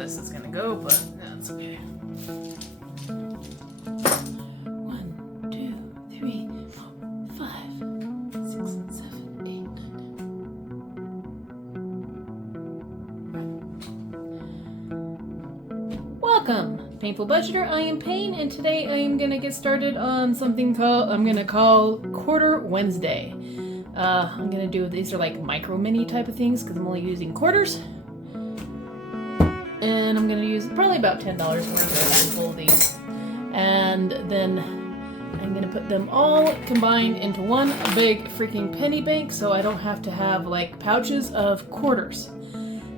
this is gonna go, but that's okay. 1, 2, 3, 4, 5, 6, 7, 8, 9. Welcome, Painful Budgeter. I am Payne, and today I am gonna get started on something I'm gonna call Quarter Wednesday. I'm gonna do, these are like micro mini type of things because I'm only using quarters. And I'm gonna use probably about $10 worth of a handful of these. And then I'm gonna put them all combined into one big freaking penny bank so I don't have to have like pouches of quarters.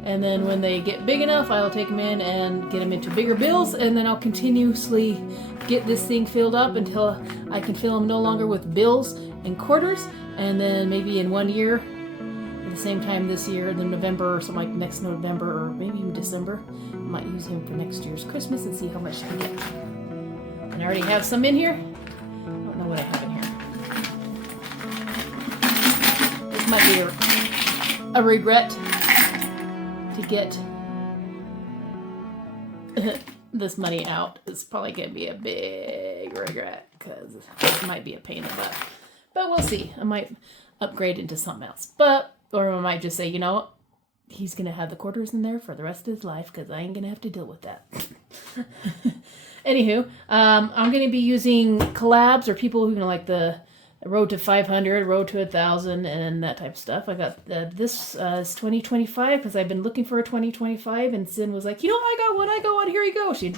And then when they get big enough, I'll take them in and get them into bigger bills, and then I'll continuously get this thing filled up until I can fill them no longer with bills and quarters. And then maybe in 1 year, at the same time this year, in November or something like next November or maybe even December, I might use him for next year's Christmas and see how much I can get. And I already have some in here. I don't know what I have in here. This might be a regret to get this money out. It's probably going to be a big regret because it might be a pain in the butt. But we'll see. I might upgrade into something else. Or I might just say, you know, he's going to have the quarters in there for the rest of his life because I ain't going to have to deal with that. Anywho, I'm going to be using collabs or people who, like the Road to 500, Road to 1,000, and that type of stuff. I got this is 2025 because I've been looking for a 2025, and Sin was like, you know, I got one, here you go. She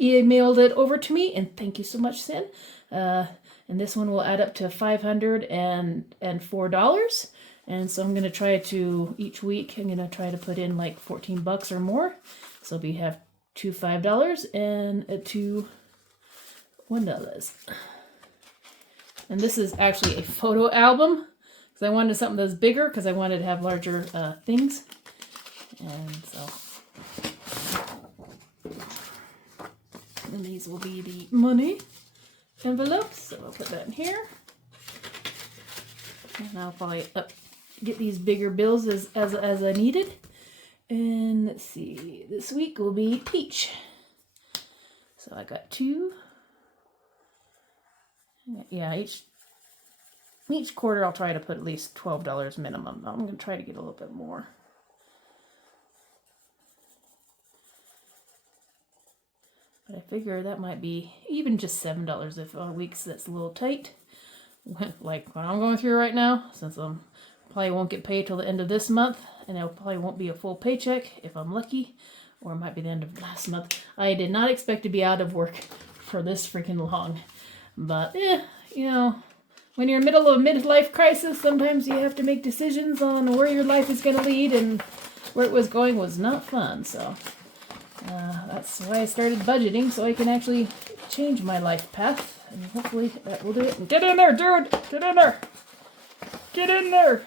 emailed it over to me, and thank you so much, Sin. And this one will add up to $504. And so I'm going to try to, each week, I'm going to try to put in like $14 or more. So we have two $5 and two $1. And this is actually a photo album because I wanted something that's bigger because I wanted to have larger things. And so, and these will be the money envelopes. So I'll put that in here. And I'll probably get these bigger bills as I needed. And let's see, this week will be peach. So I got two. Yeah, each quarter I'll try to put at least $12 minimum. I'm going to try to get a little bit more. But I figure that might be even just $7 if a week's that's a little tight. Like what I'm going through right now, since I probably won't get paid till the end of this month, and it probably won't be a full paycheck if I'm lucky, or it might be the end of last month. I did not expect to be out of work for this freaking long. But, you know, when you're in the middle of a midlife crisis, sometimes you have to make decisions on where your life is going to lead, and where it was going was not fun. So that's why I started budgeting, so I can actually change my life path, and hopefully that will do it. And get in there, dude! Get in there! Get in there!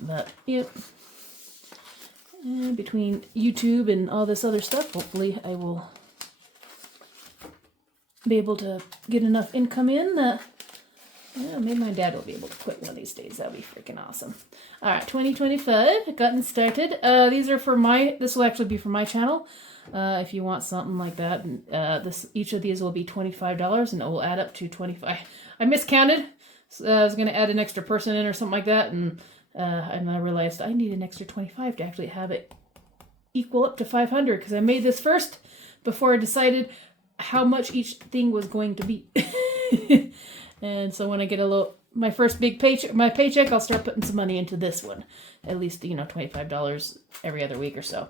But, yep. And between YouTube and all this other stuff, hopefully I will be able to get enough income in that maybe my dad will be able to quit one of these days. That'll be freaking awesome. All right, 2025, gotten started. These are for this will actually be for my channel. If you want something like that, each of these will be $25, and it will add up to 25. I miscounted. So I was going to add an extra person in or something like that, and I realized I need an extra 25 to actually have it equal up to 500 because I made this first before I decided how much each thing was going to be. And so when I get my first big paycheck, I'll start putting some money into this one. At least, $25 every other week or so.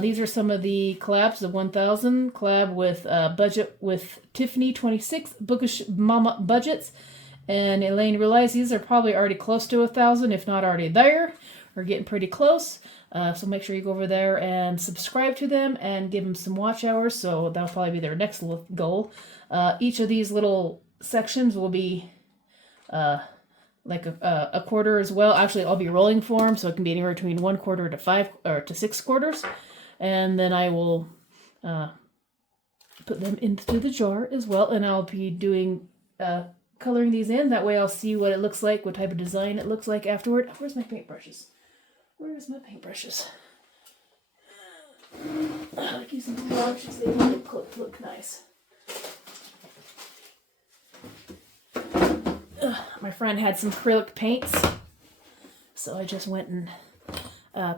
These are some of the collabs. The 1000 collab with Budget with Tiffany 26, Bookish Mama Budgets. And Elaine realized these are probably already close to 1,000, if not already there, or getting pretty close. So make sure you go over there and subscribe to them and give them some watch hours. So that'll probably be their next goal. Each of these little sections will be like a quarter as well. Actually, I'll be rolling for them, so it can be anywhere between 1 quarter to 5 or to 6 quarters. And then I will put them into the jar as well, and I'll be doing coloring these in. That way I'll see what it looks like, what type of design it looks like afterward. Where's my paintbrushes? I like using the brushes, they look nice. My friend had some acrylic paints, so I just went and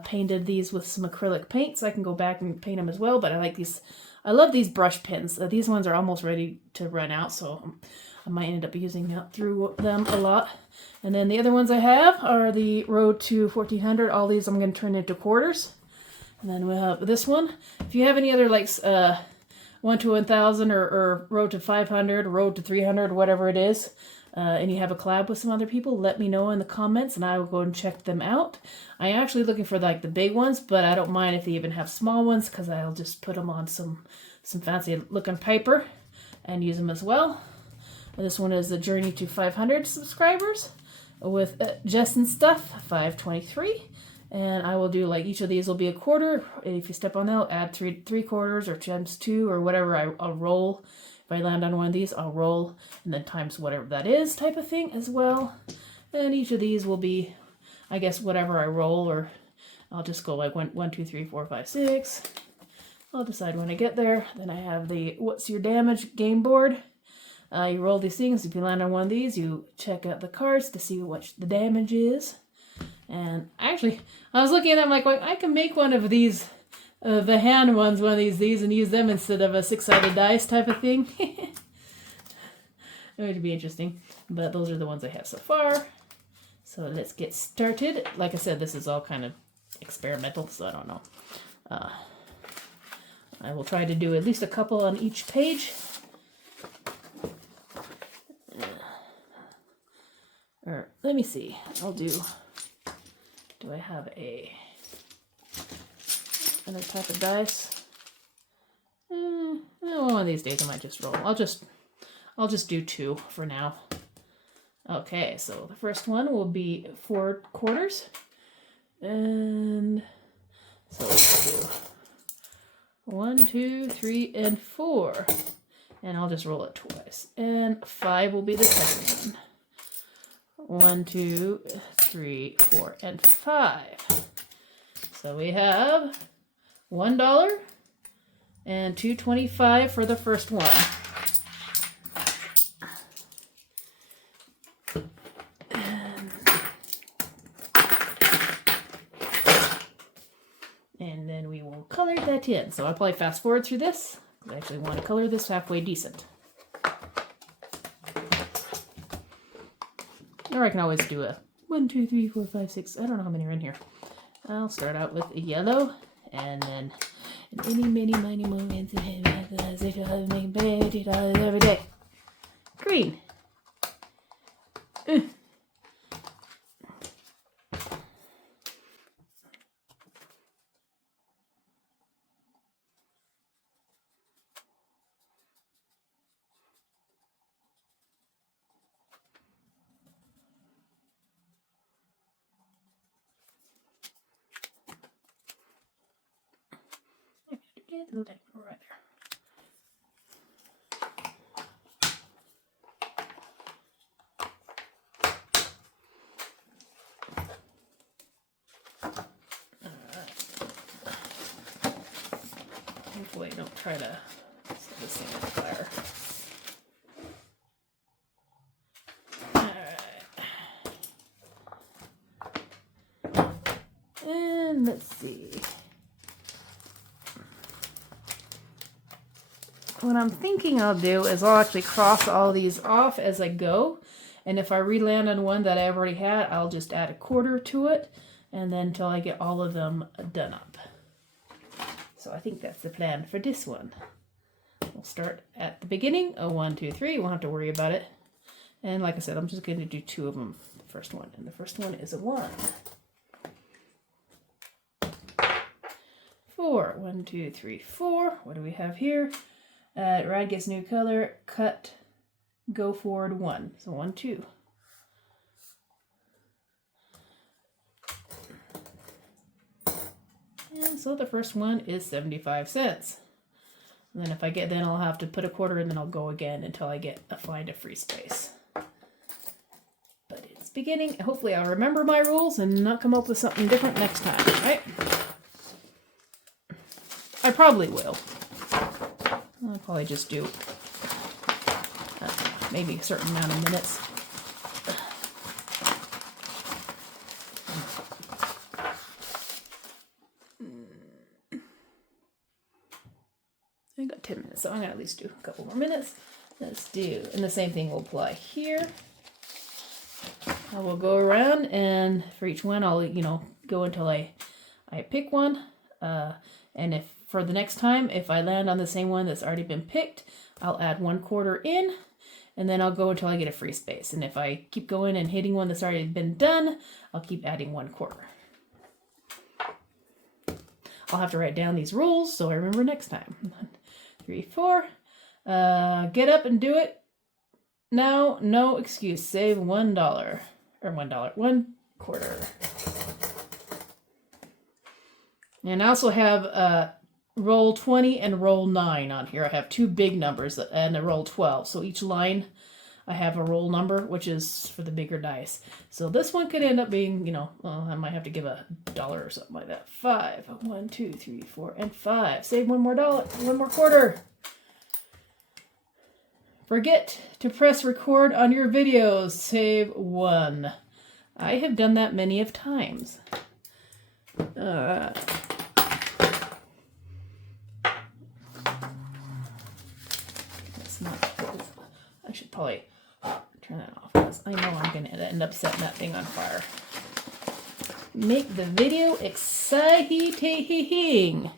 painted these with some acrylic paint, so I can go back and paint them as well. But I like these. I love these brush pens. These ones are almost ready to run out, so I might end up using them a lot. And then the other ones I have are the Road to 1400. All these I'm going to turn into quarters. And then we'll have this one. If you have any other like 1 to 1000 or Road to 500, Road to 300, whatever it is, and you have a collab with some other people, let me know in the comments and I will go and check them out. I'm actually looking for like the big ones, but I don't mind if they even have small ones because I'll just put them on some fancy looking paper and use them as well. And this one is the Journey to 500 subscribers with Jess and Stuff 523. And I will do like each of these will be a quarter. If you step on that, add three quarters or times 2 or whatever. I'll roll. If I land on one of these, I'll roll and then times whatever that is type of thing as well. And each of these will be, I guess, whatever I roll, or I'll just go like 1, 2, 3, 4, 5, 6. I'll decide when I get there. Then I have the What's Your Damage game board. You roll these things. If you land on one of these, you check out the cards to see what the damage is. And actually, I was looking at them like, I can make one of these, the hand ones, one of these, and use them instead of a 6-sided dice type of thing. It would be interesting. But those are the ones I have so far. So let's get started. Like I said, this is all kind of experimental, so I don't know. I will try to do at least a couple on each page. Or let me see. I'll do. Do I have another type of dice? One of these days I might just roll. I'll just do 2 for now. Okay, so the first one will be 4 quarters, and so let's do 1, 2, 3, and 4, and I'll just roll it twice. And 5 will be the second one. 1, 2, 3, 4, and 5. So we have $1 and $2.25 for the first one. And then we will color that in. So I'll probably fast forward through this. I actually want to color this halfway decent. Or I can always do a 1, 2, 3, 4, 5, 6. I don't know how many are in here. I'll start out with yellow, and then any, many, many moments every day. Green. Right there. Hopefully I don't try to set this thing on fire. Alright. And let's see. What I'm thinking I'll do is I'll actually cross all these off as I go. And if I re-land on one that I've already had, I'll just add a quarter to it. And then until I get all of them done up. So I think that's the plan for this one. We'll start at the beginning. 1, 2, 3. Won't have to worry about it. And like I said, I'm just going to do 2 of them. The first one. And the first one is a 1. 4. 1, 2, 3, 4. What do we have here? Rad gets new color. Cut. Go forward 1. So 1, 2. And so the first one is 75 cents. And then if I get, then I'll have to put a quarter in, then I'll go again until I find a free space. But it's beginning. Hopefully I'll remember my rules and not come up with something different next time, right? I probably will. I'll probably just do maybe a certain amount of minutes. I got 10 minutes, so I'm going to at least do a couple more minutes. Let's do, and the same thing will apply here. I will go around, and for each one, I'll, go until I pick one. And if for the next time, if I land on the same one that's already been picked, I'll add 1/4 in, and then I'll go until I get a free space. And if I keep going and hitting one that's already been done, I'll keep adding 1/4. I'll have to write down these rules so I remember next time. 1, 3, 4. Get up and do it. Now, no excuse. Save $1 or $1, 1/4. And I also have roll 20 and roll 9 on here. I have 2 big numbers and a roll 12. So each line I have a roll number, which is for the bigger dice. So this one could end up being, well, I might have to give $1 or something like that. 5. 1, 2, 3, 4, and 5. Save $1 more, 1 more quarter. Forget to press record on your videos. Save 1. I have done that many of times. That's not good. I should probably turn that off because I know I'm going to end up setting that thing on fire. Make the video exciting.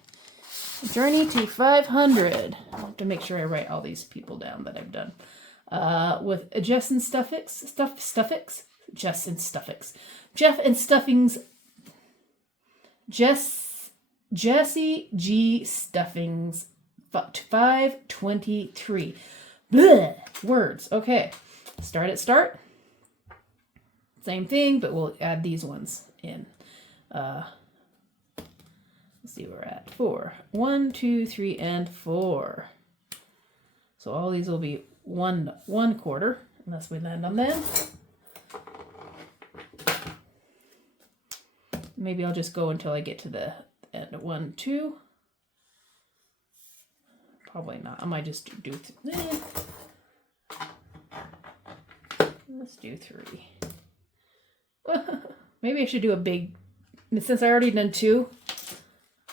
Journey to 500. I have to make sure I write all these people down that I've done. With Jeff and Stuffings. Jesse G. Stuffings. 523. Bleh. Words. Okay. Start. Same thing, but we'll add these ones in. Let's see where we're at. 4. 1, 2, 3, and 4. So all these will be 1/4, unless we land on them. Maybe I'll just go until I get to the end. 1, 2. Probably not. I might just do 3. Let's do 3. Maybe I should do a big. Since I already done 2.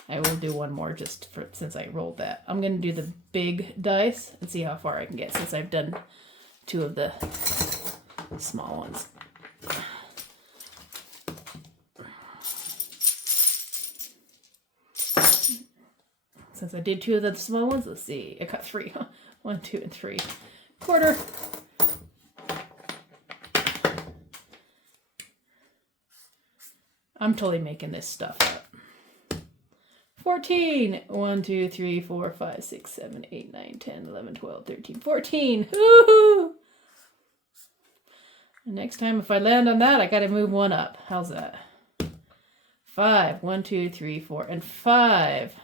I will do 1 more just for since I rolled that. I'm going to do the big dice and see how far I can get since I've done 2 of the small ones. Since I did 2 of the small ones, let's see. I got 3. 1, 2, and 3. 1/4. I'm totally making this stuff up. 14. 1, 2, 3, 4, 5, 6, 7, 8, 9, 10, 11, 12, 13, 14. Woohoo! And next time, if I land on that, I got to move 1 up. How's that? 5. 1, 2, 3, 4, and 5.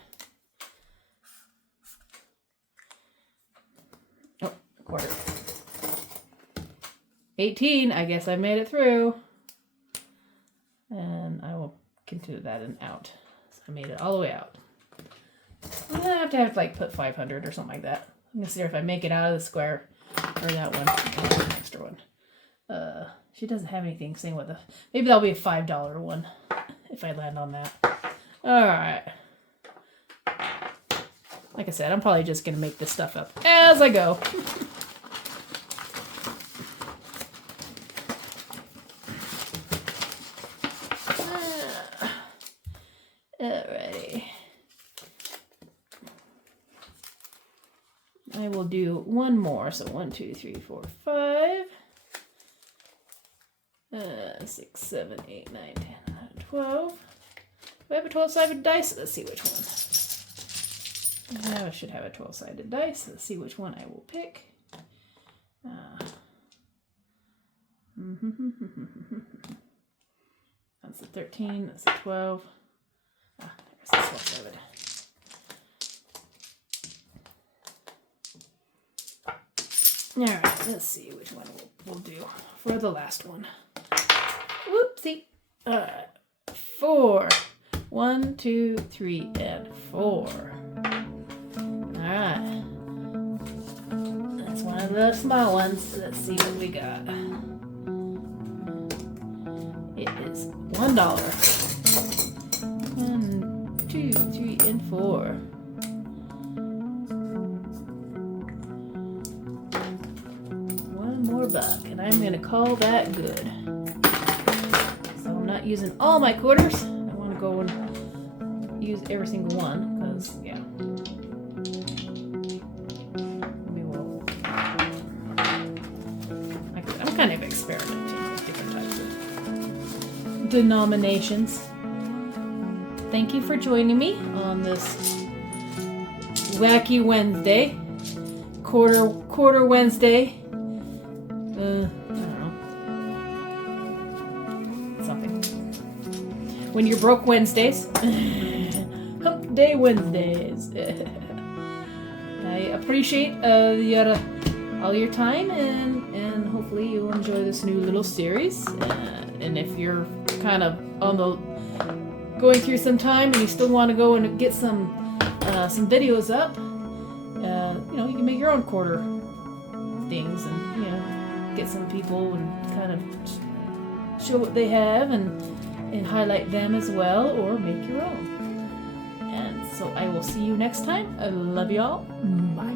Oh, 1/4. 18. I guess I made it through. And I will continue that and out. I made it all the way out. I'm gonna have to like put 500 or something like that. I'm gonna see if I make it out of the square or that one. An extra one. She doesn't have anything saying what the. Maybe that'll be a $5 one if I land on that. All right. Like I said, I'm probably just gonna make this stuff up as I go. Alrighty. I will do 1 more. So 1, 2, 3, 4, 5. 6, 7, 8, 9, 10, 11, 12. Do I have a 12-sided dice? Let's see which one. I should have a 12-sided dice. Let's see which one I will pick. That's a 13. That's a 12. There's the 12-sided. Alright, let's see which one we'll do for the last one. Whoopsie. Alright. 4. 1, 2, 3, and 4. Alright. That's one of the small ones. Let's see what we got. It is $1. 1, 2, 3, and 4. One more buck, and I'm gonna call that good. So I'm not using all my quarters. I want to go and use every single one, because yeah. We will. I'm kind of experimenting with different types of denominations. Thank you for joining me on this wacky Wednesday, quarter Wednesday. I don't know, something. When you're broke Wednesdays, hump day Wednesdays. I appreciate all your time, and hopefully you'll enjoy this new little series. And if you're kind of on the going through some time and you still want to go and get some videos up, you can make your own quarter things, and get some people and kind of show what they have and highlight them as well, or make your own. And so I will see you next time. I love y'all. Bye.